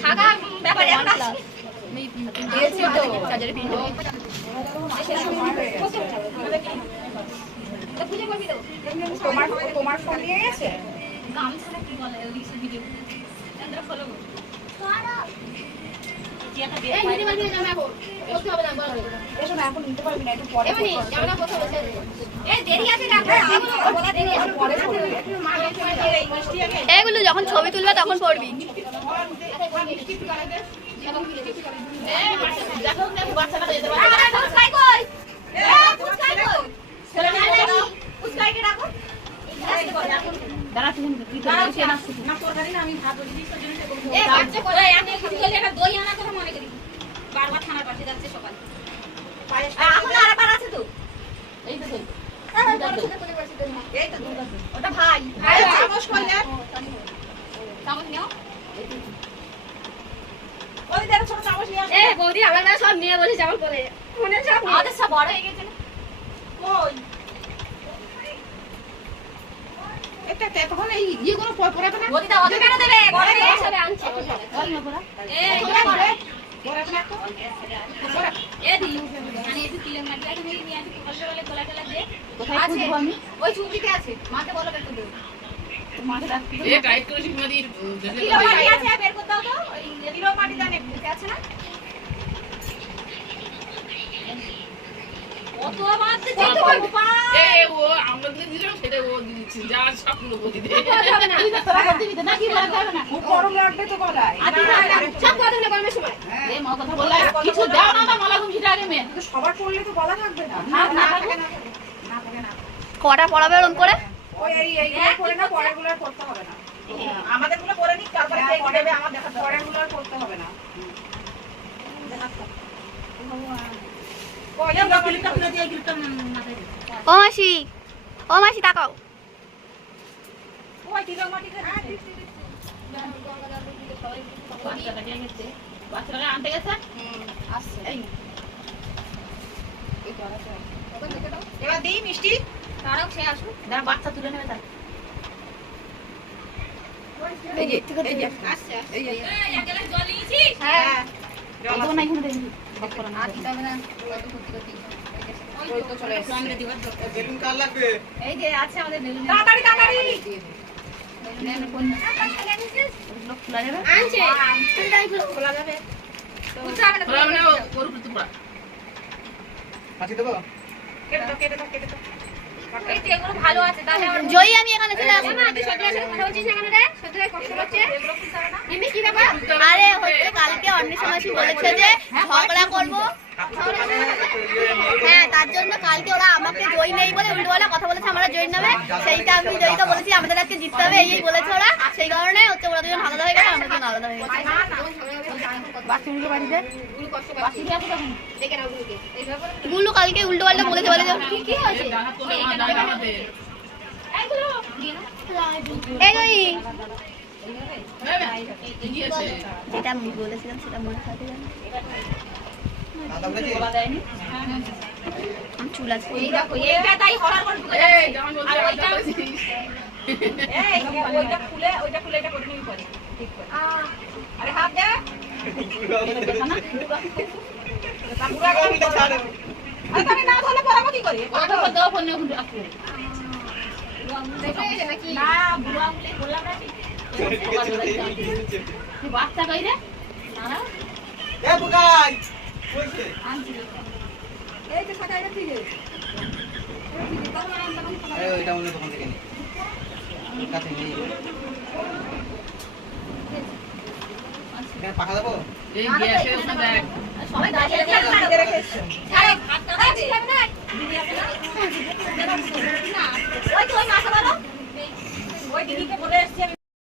Saga ব্যাপারে এখন দিয়েছি তো চার্জারে পিন তোমার ফোন নিয়ে গেছে গামছাটা কি বলে ভিডিও চন্দ্র ফলো এগুলো যখন ছবি তুলবে তখন পড়বি। বারবার থানার পাশে যাচ্ছে সকাল ওটা ভাই বৌদি আমরা সব নিয়ে বসে যেমন করে আমাদের সব বড় হয়ে গেছে ওই চুবড়িতে আছে মাকে বলো বের করে আছে না কত মারতে গরম লাগবে তো গলায় সবার পড়লে তো গলা থাকবে না কটা পড়াবে ওরম করে? ওই এইগুলো পড়ে না পরেরগুলো আর পড়তে হবে না আমাদের গুলো পড়ে নিক তারপরে দেবে আমার দেখা পরেরগুলো আর পড়তে হবে না ও মাসি তাকাও। ওই দিলো মাটি করে বাচ্চারা আনতে গেছে আসছে এবার দিই মিষ্টি তারাও সে আসুক যারা বাচ্চা তুলে নেবে তার এই যে আসছে এই যে এক গ্লাস জল নিয়েছিস হ্যাঁ জল না এখানে দেখি আর দিতে হবে না কত ফুটতে ওই তো চলে এসেছে আমরা দিবার বেলুন কার লাগবে? এই যে আছে আমাদের বেলুন তাড়াতাড়ি খোলা যাবে আনছে খোলা যাবে পাঁচি দেবো? কেটে দাও এই তো এগুলো ভালো আছে তাহলে আমার জয়ী আমি এখানে চলে আসবো। তুই সত্যি সাথে কথা বলছিস এখানে রে সত্যি কষ্ট হচ্ছে এগুলো খুলতে হবে না এমনি কি ব্যাপার আরে হচ্ছে কালকে অন্বেষা মাসি বলেছে যে ঝগড়া করবো, হ্যাঁ তার জন্য কালকে ওরা আমাকে জয় নেই বলে উল্টোপাল্টা কথা বলেছে, আমরা জয় নেবে সেইটা আমি জয়ীকে বলেছি আমাদের আজকে জিততে হবে এই বলেছে ওরা, সেই কারণে হচ্ছে ওরা দুজন আলাদা হয়ে গেছে আমরা দুজন আলাদা হয়ে গেছে। বাচ্চাগুলো বাড়িতে বাচ্চাগুলো আছে তখন দেখে নাও গুলোকে এই ব্যাপারে গুলো কালকে উল্টোপাল্টা বলেছে বলে কি হয়েছে এইগুলো এই জয়ী যেটা আমি বলেছিলাম সেটা মনে থাকে জানো দাদা বলেছি? আমার চুল আছে এই দেখো এইটা তাই হরার করে ঢুকে যাচ্ছে আর ওইটা ওইটা খুলে এটা করে নিবি পরে ঠিক করে আরে হাত দে আরে তুমি না ধরলে পড়াবো কি করে কথা দাও ফোন নিয়ে আসবে না বুড়ো আঙুলে বললাম না তুই বাচ্চা কই রে না এ বুকাই কইছে এই যে ফাটা এটা ঠিক এই ওইটা অন্য দোকান থেকে নি ওর কাছে নেই এখানে পাখা দেবো? সবাই দাঁড়িয়ে রেখে আরে হাতটা দাঁড়িয়ে